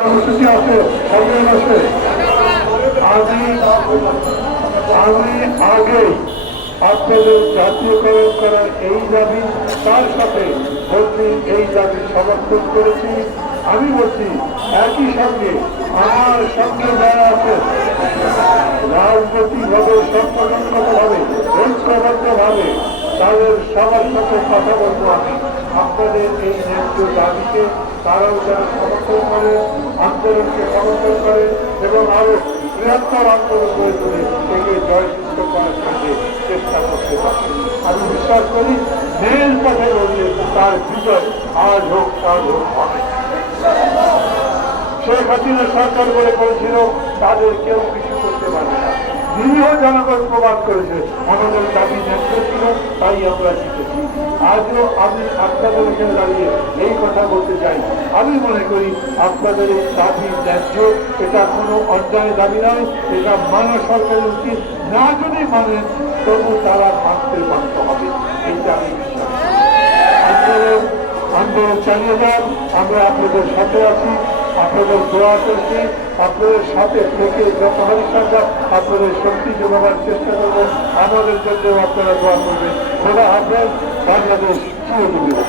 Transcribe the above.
আমি আগে আপনাদের জাতীয়করণ করার এই দাবি, তার সাথে বলছি, এই দাবি সমর্থন করেছি। আমি বলছি, একই সঙ্গে আমার সঙ্গে যারা আছে, রাজনৈতিকভাবে সংগঠনগতভাবে ঐক্যবদ্ধভাবে, তাদের সবার সাথে কথা বলব আমি। আপনাদের এই ন্যায্য দাবিকে তারাও যারা সমর্থন করে আন্দোলনকে সমর্থন করে এবং আরও বৃহত্তর আন্দোলন করে তুলে একে জয়যুক্ত করার সঙ্গে চেষ্টা করতে আমি বিশ্বাস করি ন্যায়ের পথে বললে তার বিজয় আজ হোক কাল হোক হবে। শেখ হাসিনা সরকার বলে বলছিল তাদের কেউ কিছু নিরীহ জনগণ প্রবাদ করেছে। আমাদের দাবি ন্যায্য ছিল, তাই আমরা শিখেছি আজও আমি আপনাদের এখানে দাঁড়িয়ে এই কথা বলতে চাই। আমি মনে করি আপনাদের এই দাবি ন্যায্য এটা কোনো অন্যায় দাবি নয়, এটা মানা সরকারের উচিত। না যদি মানেন, তবু তারা থাকতে বাধ্য হবে। এইটা আমি আন্দোলন চালিয়ে যান, আমরা আপনাদের সাথে আছি, আপনাদের দোয়া করছি, আপনাদের সাথে থেকে যতখানি সম্ভব আপনাদের শক্তি যোগাবার চেষ্টা করবেন, আমাদের জন্য আপনারা দোয়া করবেন খোলা হাফেজ, বাংলাদেশ চিরজীবী।